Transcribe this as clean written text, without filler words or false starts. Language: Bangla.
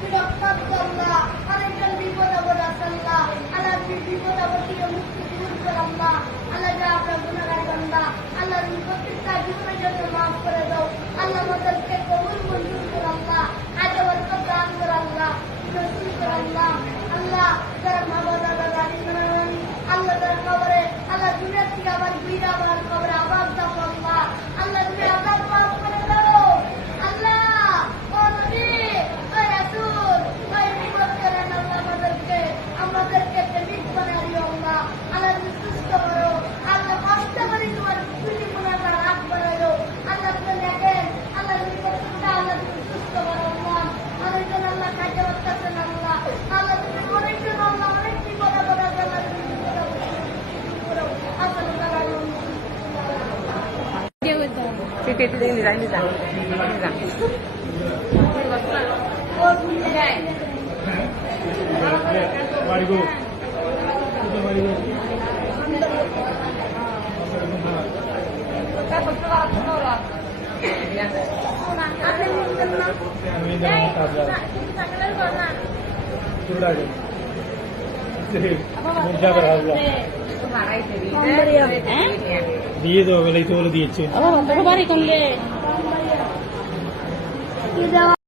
বিরক্তাক্ত আল্লাহ, আরেকজন বিপদ আপদ আছে আল্লাহ, আল্লাহ বিপদ আপদ থেকে মুক্তি দূর করে আল্লাহ, আল্লাহ যা আপনার গুনাহগার বান্দা, আল্লাহ প্রত্যেকটা জীবনের জন্য মাফ করে দাও আল্লাহ, আমাদেরকে কবুল মঞ্জুর করে আল্লাহ, আজে বরকত দান করে আল্লাহ, নসিব করে আল্লাহ। আল্লাহ যারা মা বাবা দাদা আল্লাহ তারা কবরে আল্লাহ দুনিয়া থেকে আবার ঘুরে আবার কবরে আবার দাও আল্লাহ, আল্লাহ তুমি আবার মাফ করে দাও আল্লাহ। ও নবী, ও রাসূল, ও বিপদ করেন আল্লাহ, আমাদেরকে প্রেমিক বানাই দিও আল্লাহ, আল্লাহ তুমি সুস্থ করো আল্লাহ, কষ্ট করে তোমার খুশি গুনাহগার রাগ বানাইও আল্লাহ, তুমি দেখেন আল্লাহ তুমি প্রত্যেকটা আল্লাহ তুমি সুস্থ করো আল্লাহ, অনেকজন আল্লাহ খাইতে পারতেছেন আল্লাহ, আল্লাহ তুমি অনেকজন আল্লাহ অনেক বিপদ আপদ আছে আল্লাহ তুমি দিয়ে দেবো বলেই তো বলে দিয়েছে।